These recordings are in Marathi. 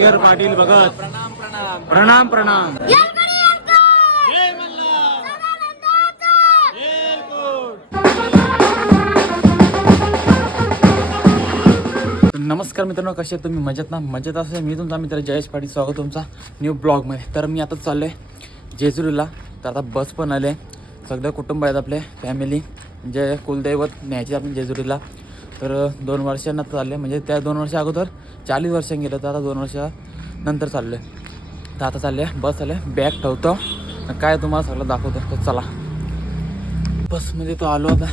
मणिगर पाटील भगत. प्रणाम प्रणाम. नमस्कार मित्रांनो कसे आहेत तुम्ही? मजेत ना? मजेत असेल मी तुमचा मित्र जयेश पाटील. स्वागत तुमचा न्यू ब्लॉगमध्ये तर मी आता चाललो आहे जेजुरीला. तर आता बस पण आले सगळं कुटुंब आहेत आपले फॅमिली म्हणजे कुलदैवत न्यायचे आपण जेजुरीला. तर दोन वर्षांना चालले. म्हणजे त्या दोन वर्षा अगोदर चाळीस वर्षांनी गेलं तर आता दोन वर्षानंतर चाललो आहे तर आता चालले बस आले बॅग ठेवतो. काय तुम्हाला सगळं दाखवतो. तर चला. बसमध्ये तो आलो आता.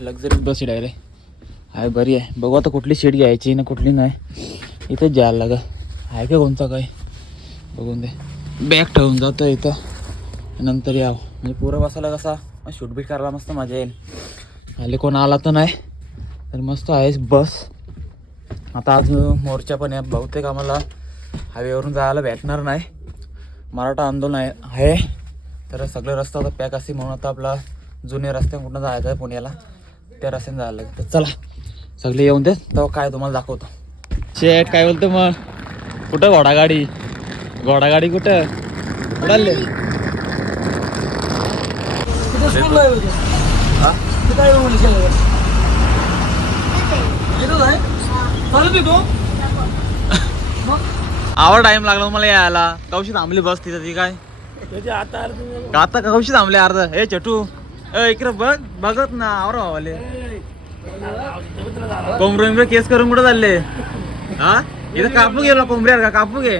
लक्झरी बस सीट आहे रे आहे बरी आहे. बघू आता कुठली सीट घ्यायची ना कुठली नाही. इथंच जायला लागं आहे का कोणता काय बघून दे. बॅग ठेवून जातो इथं. नंतर यावं. म्हणजे पुरं बसायला कसा? शूट बीट करायला मस्त मजा येईल. आले कोण आला तर नाही. तर मस्त आहेस. बस. आता आज मोर्चा पण आहे. बहुतेक आम्हाला हायवेवरून जायला भेटणार नाही. मराठा आंदोलन आहे तर सगळे रस्ता आता पॅक असे म्हणून आता आपला जुने रस्त्याने कुठं जायचं आहे पुण्याला त्या रस्त्याने जायला लागेल. तर चला सगळे येऊन दे तेव्हा काय तुम्हाला दाखवतो. शेट काय बोलतो मग? कुठं घोडागाडी? घोडागाडी कुठं? उडाले. आवड टाइम लागला मला यायला. कौशी थांबली बस तिथं ती काय? आता कौशी थांबले अर्ध? हे चटू. ए इकडे बघ बघत ना आवर भावाले. कोंबरे बिंबरे केस करून कुठं चालले? हा? इथं कापू गेलो कोंबड्यावर का? कापू घे.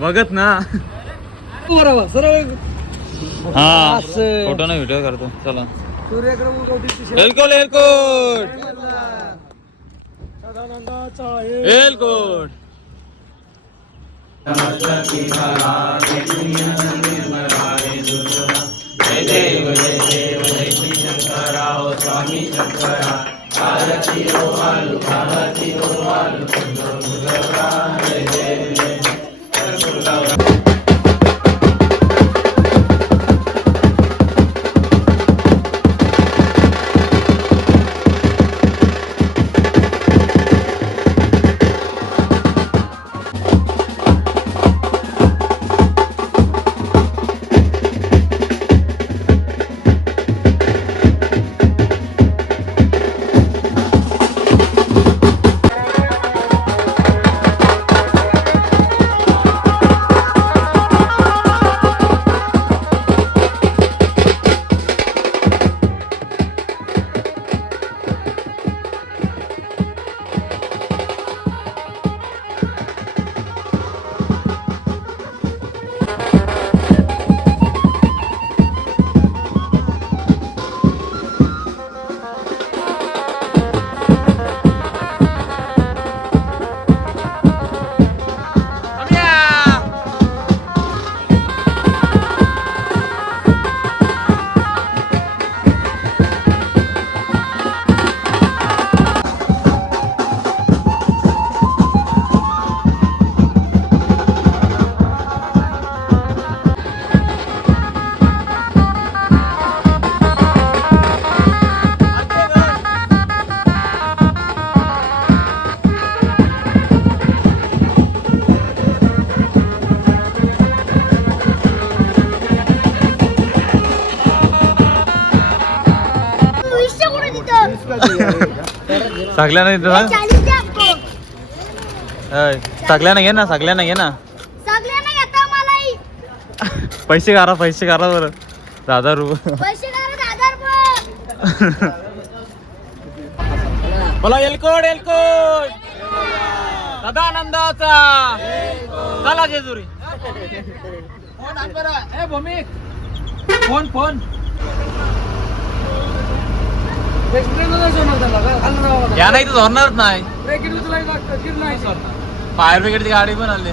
बघत ना. हा. फोटो ना व्हिडिओ करतो. चला. सदानंदाचा वेलकोट जय देव स्वामी शंकरा भारती रोमालू भारती सगळ्यांना इथं ना अय, सगळ्यांना घे ना सगळ्यांना घे ना सगळ्यांना घेता मला पैसे करा पैसे करा बरं. दादा रुपये पैसे करा हजार बोला एलकोड एलकोड सदानंदाचा चला जेजुरी. Phone phone. या नाही तर धरणारच नाही. फायर ब्रिगेडची गाडी पण आली.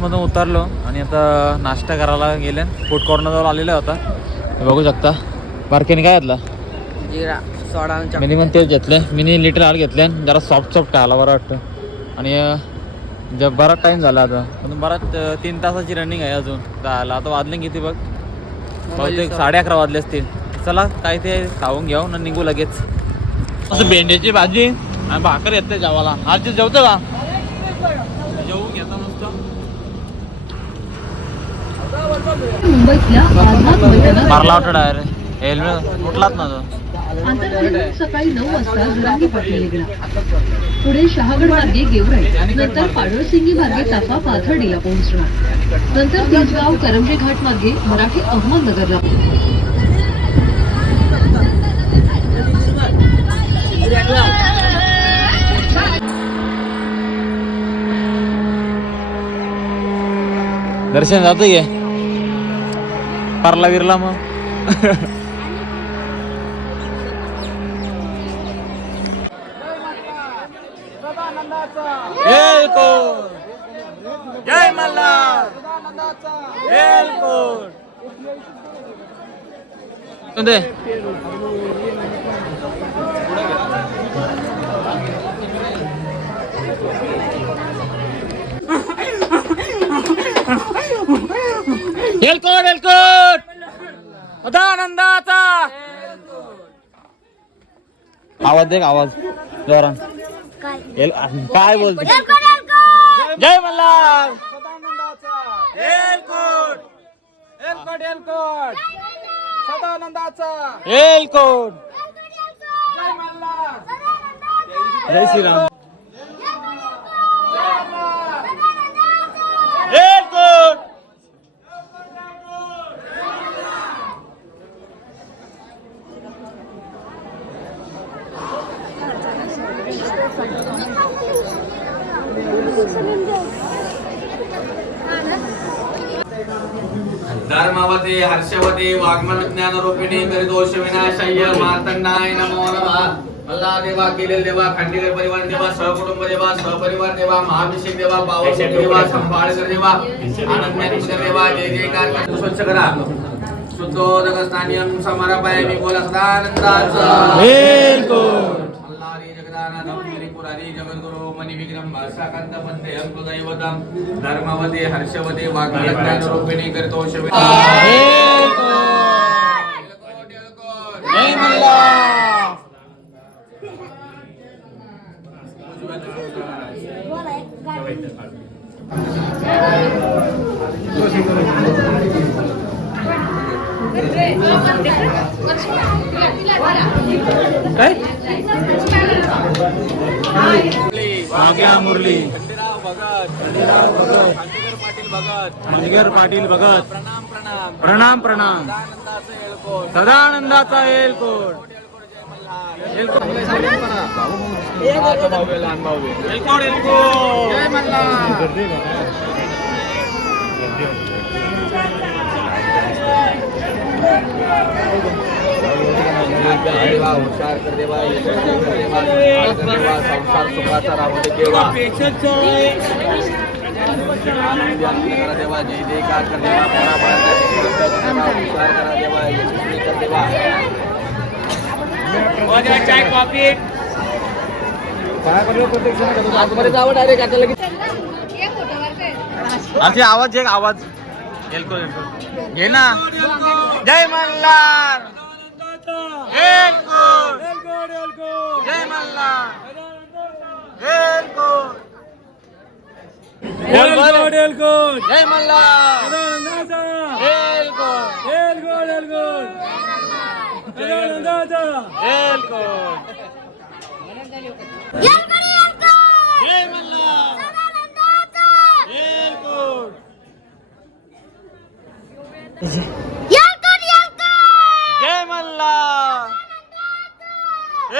मधून उतरलो आणि आता नाश्ता करायला गेले. फूड कॉर्नरवर आलेला होता. बघू शकता. बारकेने काय घेतला? सोडा मिनिमम तेच घेतले मिनी लिटर आड घेतले जरा सॉफ्ट सॉफ्ट खायला बरं वाटतं. आणि अं, ज बराच टाइम झाला आता. पण बराच तीन तासाची रनिंग आहे अजून. जायला आता वाजले किती बघ? बहुतेक साडे अकरा वाजले असतील. चला काय ते खाऊन घेऊ आणि निघू लगेच. असं भेंड्याची भाजी आणि भाकर येते जेवायला. आज जेवतो का? जेवून घेता मस्त. मुंबईतल्या आझाद मैदानात मारला होता डायरेक्ट हेल्मेट उठलात ना तो. सकाळी नऊ वाजता जरांगी पाटील निघला पुढे शहागड मार्गे गेवराई नंतर पाडळसिंगी मार्गे चाफा पाथर्डीला पोहोचणार. नंतर तिसगाव करंजे घाट मार्गे मराठी अहमदनगरला दर्शन जातं घे विरला मग जय मल्हार दे एलकोट एलकोट सदानंदाचा आवाज दे आवाज. जोरान काय? बोलते. जय मल्हार. एलकोट एलकोट एलकोट सदानंदाचा. एलकोट जय मल्हार. जय श्रीराम. दोष विनाशय्य मार्तंडाय नमो नमः अल्लाह देवा केलेल देवा खांडेकर परिवार देवा सहकुटुंब देवा सहपरिवार देवा महाभिषेक देवा पावस देवा संभाळकर देवा आनंद देवा जय जयकार कर स्वच्छ करा शुद्धोदक स्थानियम बोला सदानंदाचा त्रिपुरारी जगद्गुरु मणि विक्रम भाषाकांत पंते अंकुदैवतम धर्मवते हर्षवते वाग्ज्ञान रूपिणी करतो मल्हार काय? आग्या मुरली. मंजगर पाटील भगत. प्रणाम प्रणाम. सदानंदाचा एलकोट एलकोट एलकोट हुशार कर देवा संसार सुखाचा राहू दे देवा आनंदी आनंद करा देवा जय जयकार कर देवा देवा देवा जावं डायरेक्ट आता लगेच अरे आवाज एक आवाज. बिलकुल घे ना. जय मल्हार. जय मल्हार. जय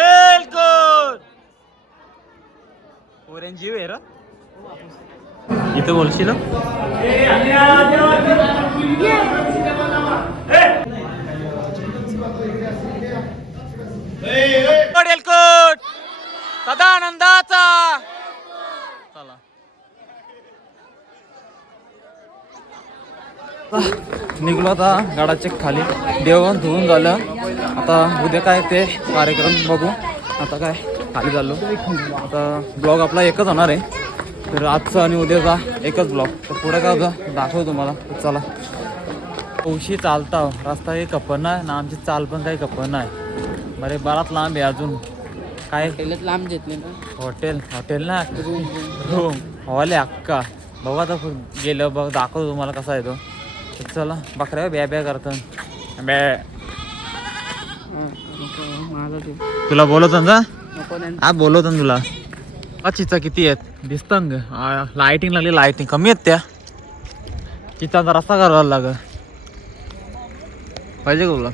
एलकोट ओरेंज जीव आहे इथं बोलशील एलकोट एलकोट सदानंदाचा. चला. निघलो आता गाडाचे खाली. देव धुवून झालं. आता उद्या काय ते कार्यक्रम बघू. आता काय खाली झालो आता ब्लॉग आपला एकच होणार आहे. तर आजचा आणि उद्याचा एकच ब्लॉग तर पुढे काय होतं दाखवू तुम्हाला. चला. उशी चालता हो. रस्ता काही कपन नाही ना आमची चाल पण काही कपन नाही. बरे बराच लांब आहे अजून. काय? लांब घेतले ना. हॉटेल हॉटेल ना? रूम हॉल आहे अक्का बघू आता गेलं बघ दाखवतो तुम्हाला कसा आहे तो. तर चला बकऱ्या ब्या ब्या करतात बॅ हं, नको, माझा ते. तुला बोलवतो ना. हा बोलवतो ना तुला. चिचा किती आहेत? दिसतं लायटिंग लागली लायटिंग कमी आहेत त्या. चिचाचा रस्ता करावा लाग पाहिजे का तुला?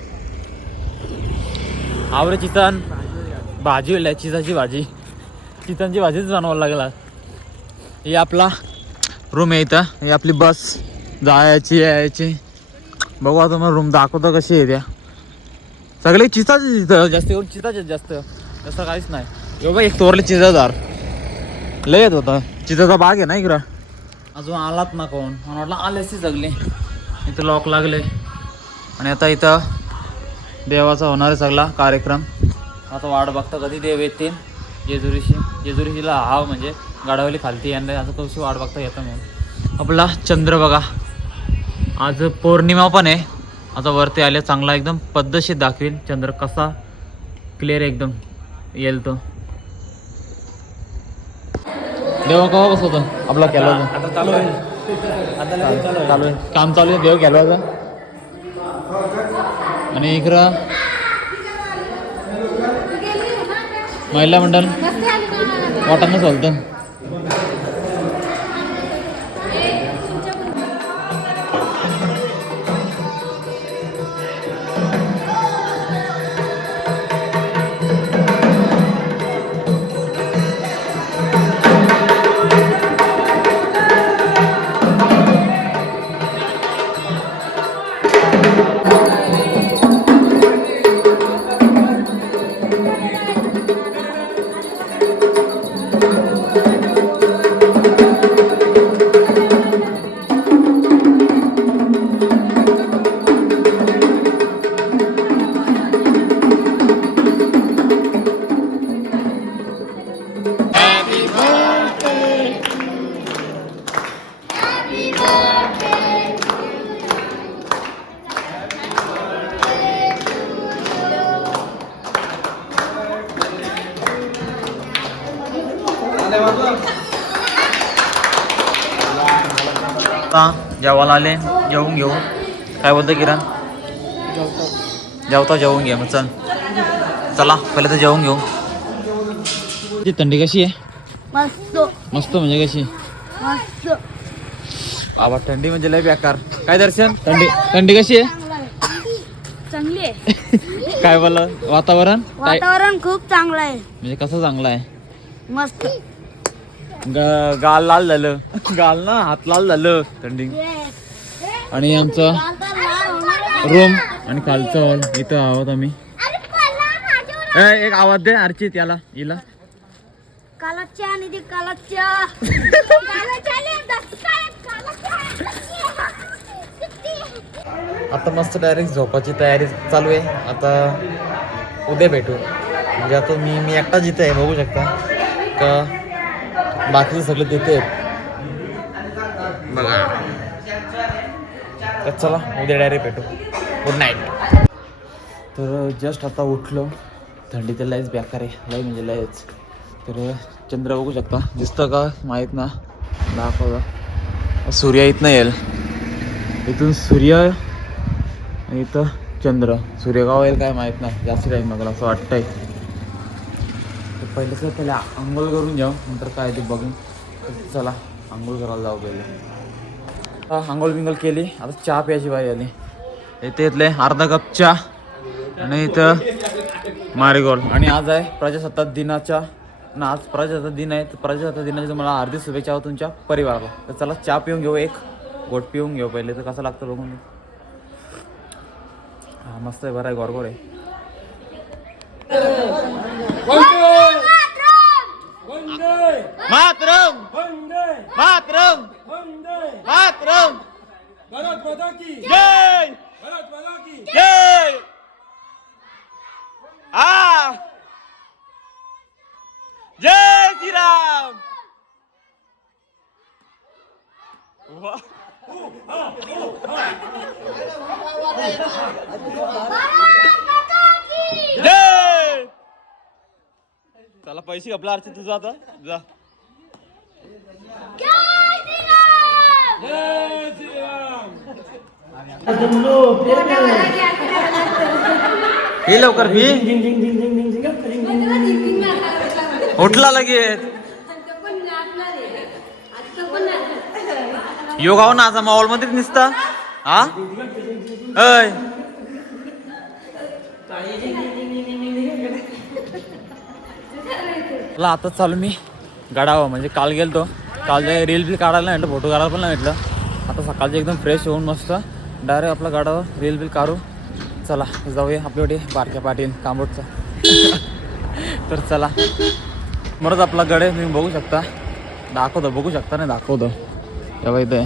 आवरे चितन. भाजी वेळ चिचाची भाजी. चितनची भाजीच बनवायला लागला हे आपला रूम आहे इथं. ही आपली बस जायची यायची. बघू आता मग रूम दाखवतो कशी आहे त्या. सगळे चिताचे तिथं जास्त करून चिताचे जास्त. तसं काहीच नाही. एवढं एक तोरले चिजादार लय येत होता. चिताचा बाग आहे ना इकडं? अजून आलात ना कोण? मला वाटलं आलेच सगळे. इथं लॉक लागले आणि आता इथं देवाचा होणार आहे सगळा कार्यक्रम. आता वाट बघता कधी देव येतील. जेजुरीशी जेजुरीशीला हा म्हणजे गाडावली खालती यंदा आता कशी वाट बघता येतं म्हणून. आपला चंद्र बघा. आज पौर्णिमा पण आहे. आता वरती आले चांगला एकदम पद्धतशीर दाखवेल चंद्र कसा क्लिअर एकदम येईल तो देवा कवा बसवतो आपला केला आता चालू आहे. चालू आहे. काम चालू आहे? देव केलवायचं आणि इकडं महिला मंडळ? वाटाणं चालतं आले जेवून घेऊ. काय बोलतं किरण? जेवता जेवून घे मग चल. चला पहिले तर जेवून घेऊ. ती थंडी कशी आहे? मस्त. मस्त म्हणजे कशी? मस्त. आबा थंडी म्हणजे लय बेकार. काय दर्शन? थंडी. थंडी कशी आहे? चांगली आहे. काय बोला वातावरण? काय? वातावरण खूप चांगलं आहे. म्हणजे कसं चांगलं आहे? मस्त. गाल लाल झालं. गाल ना हात लाल झालं. थंडी. आणि आमचं रूम आणि खालचं हॉल इथं आहोत आम्ही. एक आवाज दे अर्चित याला हिला. आता मस्त डायरेक्ट झोपाची तयारी चालू आहे. आता उद्या भेटू. म्हणजे आता मी मी एकटाच इथे आहे बघू शकता. का बाकीचे सगळे तिथे बघा. तर चला उद्या डायरेक्ट भेटू. गुड नाईट तर जस्ट आता उठलो. थंडी तर लयच बेकार आहे. लय म्हणजे लयच. तर चंद्र बघू शकता. दिसतं का? माहीत ना. दाखवता सूर्य इथनं येईल. इथून सूर्य आणि इथं चंद्र. सूर्यगाव येईल काय माहीत नाही. जास्त टाईम मला असं वाटतंय. तर पहिलं तर पहिला आंघोळ करून जाऊ. नंतर काय ते बघून चला आंघोळ करायला जाऊ पहिले. आंघोळ बिंघोळ केली. आता चहा प्यायची बाई आली. इथे इथले अर्धा कप चहा आणि इथं मारीगोल. आणि आज आहे प्रजासत्ताक दिनाच्या ना आज प्रजासत्ताक दिन आहे. तर प्रजासत्ताक दिनाची तुम्हाला हार्दिक शुभेच्छा हो तुमच्या परिवाराला. तर चला चहा पिऊन घेऊ एक. गोट पिऊन घेऊ पहिले. तर कसं लागतं बघून. हा मस्त आहे बरं आहे गोरगोर आहे. मातरम! मातरम! मातरम भारत माता की जय भारत माता की जय हा जय श्रीराम वा जय चला पैसे कपला अर्चित तुझा आता जा हे ये लवकर मी उठला लगेच. योगाव हो ना आता मॉलमध्ये निसता? हा? अय ला आता चालू मी. गडावा म्हणजे काल गेलतो. काल जे रील बिल काढायला नाही भेटलं फोटो काढायला पण नाही भेटलं. आता सकाळचे एकदम फ्रेश होऊन मस्त. डायरेक्ट आपला गाडावर रील बिल काढू. चला जाऊया आपल्याकडे बारक्या पाटील कांबोडचा तर चला. बरंच आपला गड आहे तुम्ही बघू शकता. दाखवतो बघू शकता नाही दाखवतो. तेव्हा इथे.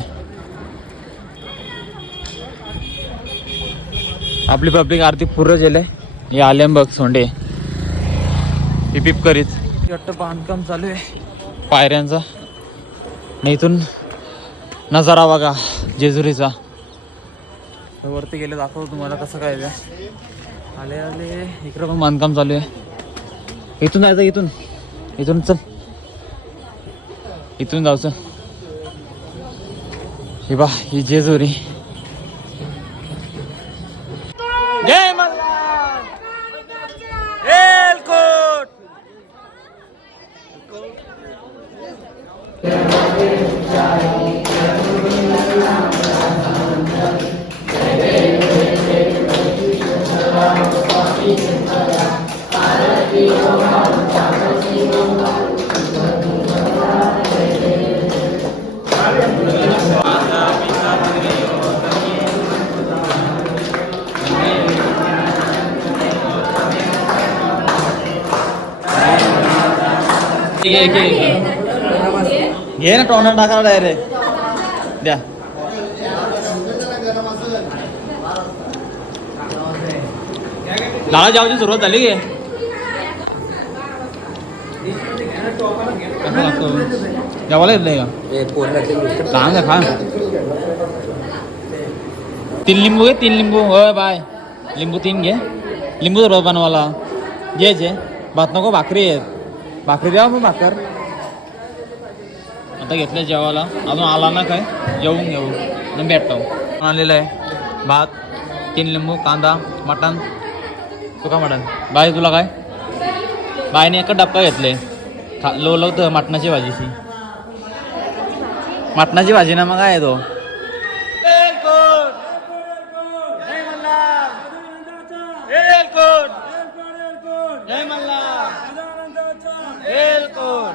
आपली पब्लिक आरती पूर्ण केले हे आले बघ सोंडे. ही पिप करीत. वाटतं बांधकाम चालू आहे. पायऱ्यांचा. आणि इथून नजारा बघा जेजुरीचा. वरती गेले दाखवतो तुम्हाला कसं काय ते. आले आले. इकडं पण बांधकाम चालू आहे. इथून जायचं इथून. इथून चल. इथून जायचं हे बा ही जेजुरी. घे ना टोनर टाका डायरेक्ट द्या. लाला जावची सुरुवात झाली की? जेवायला येत नाही का? सांग खा तीन लिंबू घे तीन लिंबू. होय बाय. लिंबू तीन घे. लिंबू सरबत बनवाला घे जे भात नको भाकरी आहेत. भाकरी द्या मग भाकर. आता घेतलं जेवायला. अजून आला ना काय? जेवून घेऊ. मग भेटतो. आणलेलं आहे. भात तीन लिंबू कांदा मटण. सुका मटण. बाय तुला काय? बायने एकच डब्बा घेतले. खा लोलवतं मटणाची भाजीची मटणाची भाजी ना मग काय आहे तो जय मल्हार एलकोट जय मल्हार एलकोट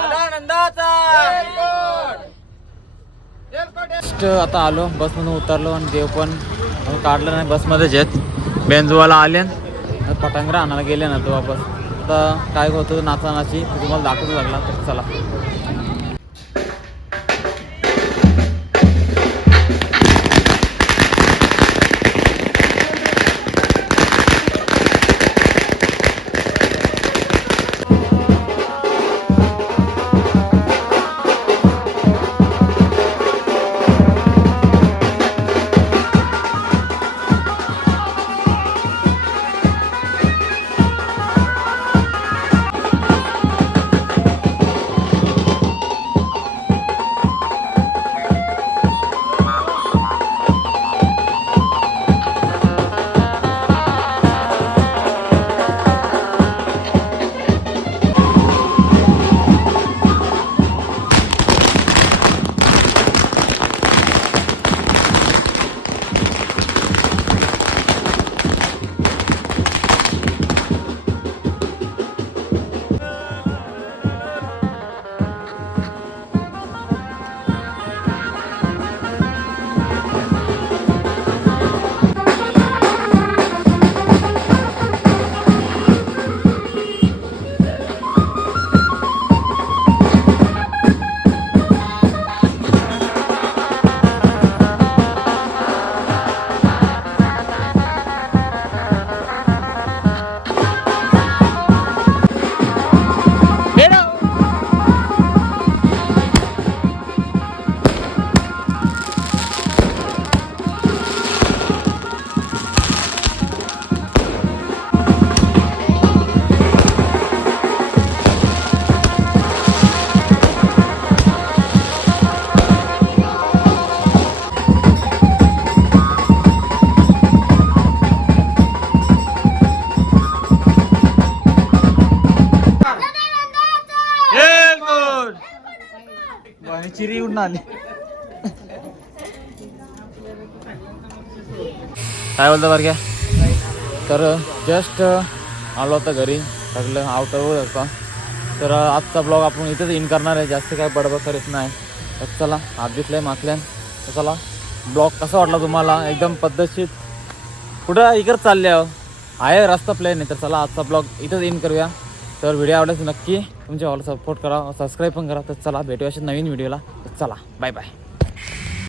सदानंदाचा! Just आता आलो बसमधून उतरलो आणि देव पण काढलं नाही बसमध्येच आहेत बेंजूवाला आले आणि पटांगरा आणायला गेले ना तो वापस. आता काय होतं नाचानाची तुम्हाला दाखवतो लागला तर चला. चिरी उडून आली. काय बोलतो बरं तर जस्ट आलो होता घरी. सगळं आउटर होता तर आजचा ब्लॉग आपण इथेच इन करणार आहे. जास्त काय बडबड करीत नाही. तर चला हात घेतले माकल्यान. तर चला ब्लॉग कसा वाटला तुम्हाला? एकदम पद्धतशीर. कुठं इकडं चालले आहे. रस्ता प्लेन आहे. तर चला आजचा ब्लॉग इथंच इन करूया. तर व्हिडिओ आवडल्यास नक्की तुमच्या सपोर्ट करा सबस्क्राईब पण करा तर चला भेटूया अशा नवीन व्हिडिओला तर चला बाय बाय